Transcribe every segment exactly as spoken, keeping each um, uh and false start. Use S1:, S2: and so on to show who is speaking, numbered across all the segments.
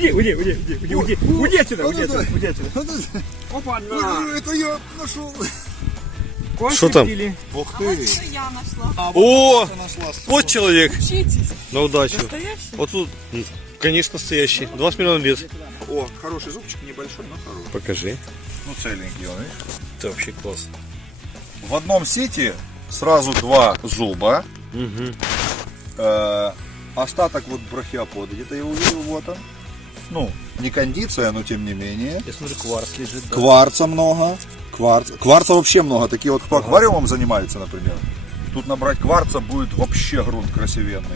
S1: уйди, уйди, уйди, уйди, уйди, уйди, уйди отсюда, уйди отсюда, уйди отсюда. Опа, на.
S2: Это я нашел.
S3: Что там?
S2: Ух
S4: А
S2: ты.
S4: вот это я нашла.
S3: О,
S2: Нашла.
S3: вот человек.
S4: Учитесь.
S3: На удачу.
S4: Настоящий?
S3: Вот тут, м, конечно, настоящий. двадцать миллионов лет.
S2: О, хороший зубчик, небольшой, но хороший.
S3: Покажи.
S2: Ну, целенький он, видишь?
S3: Это вообще класс.
S2: В одном сете сразу два зуба.
S3: Угу.
S2: Э, остаток вот брахиопода. Где-то я увидел, вот он. Ну, не кондиция, но тем не менее.
S3: Я смотрю, кварц лежит. Да.
S2: Кварца много. Кварц. Кварца вообще много. Такие вот, кто аквариумом занимается, например. Тут набрать кварца будет вообще грунт красивенный.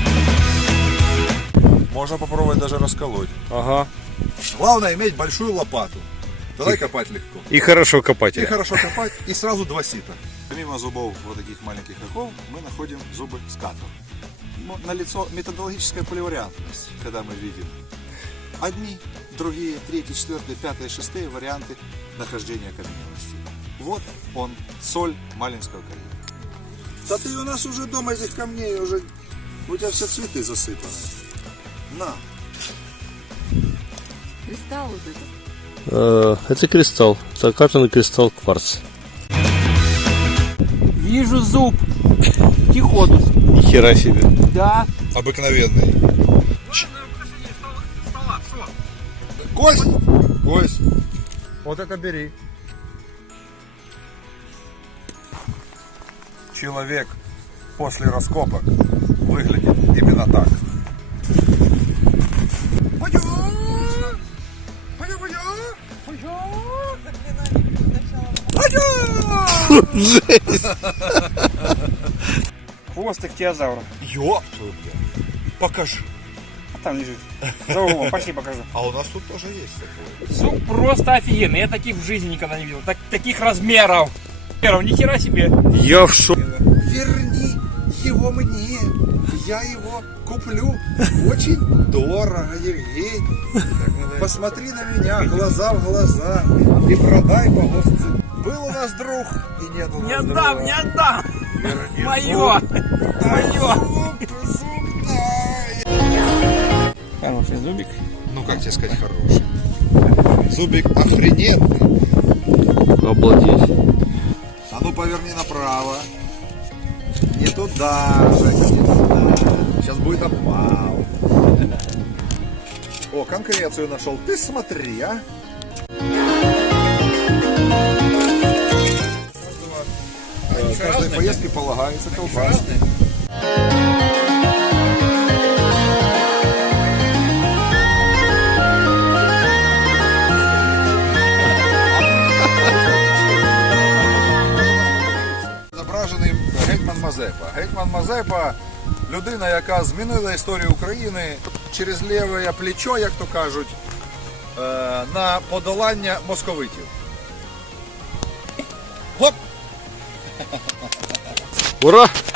S2: Можно попробовать даже расколоть.
S3: Ага.
S2: Главное иметь большую лопату. Тогда копать легко.
S3: И хорошо копать.
S2: И хорошо копать, и сразу два сита. Помимо зубов вот таких маленьких каков, мы находим зубы скатов. Ну, налицо методологическая поливариантность, когда мы видим одни, другие, третьи, четвертые, пятые, шестые варианты нахождения каменности. Вот он, соль Малинского карьера. Да ты у нас уже дома этих камней, уже у тебя все цветы засыпаны. На.
S4: Кристалл вот этот.
S3: Э, это кристалл. Это капельный кристалл кварц.
S1: Вижу зуб. Тиходус.
S3: Ни хера себе.
S1: Да.
S2: Обыкновенный. Кость! Кость! Вот это бери. Человек после раскопок выглядит именно так.
S1: Хвост ихтиозавра.
S2: Ёб твою, блядь. Покажи.
S1: Там лежит. За углом, пошли покажу.
S2: А у нас тут тоже есть такое.
S1: Зуб просто офигенный. Я таких в жизни никогда не видел. Так, таких размеров. Размеров, ни хера себе.
S3: Я в шоке.
S2: Верни его мне. Я его куплю. Очень дорого, Евгений. Посмотри на меня, глаза в глаза. И продай по госцене. Был у нас друг, и нет у нас
S1: Не
S2: друга.
S1: отдам, не отдам.
S2: Верни
S1: Мое.
S2: зуб.
S1: Мое.
S2: Зуб, зуб, дай.
S1: Хороший зубик.
S2: Ну, как тебе сказать, хороший. Зубик охрененный.
S3: Обалдеть.
S2: А ну, поверни направо. Не туда, Жека, не туда. Сейчас будет обвал. О, конкрецию нашел. Ты смотри, а. В каждой поездке полагается колбаска. Зображений гетьман Мазепа. Гетьман Мазепа – людина, яка змінила історію України через ліве плечо, як то кажуть, на подолання московитів. Гоп!
S3: Ура!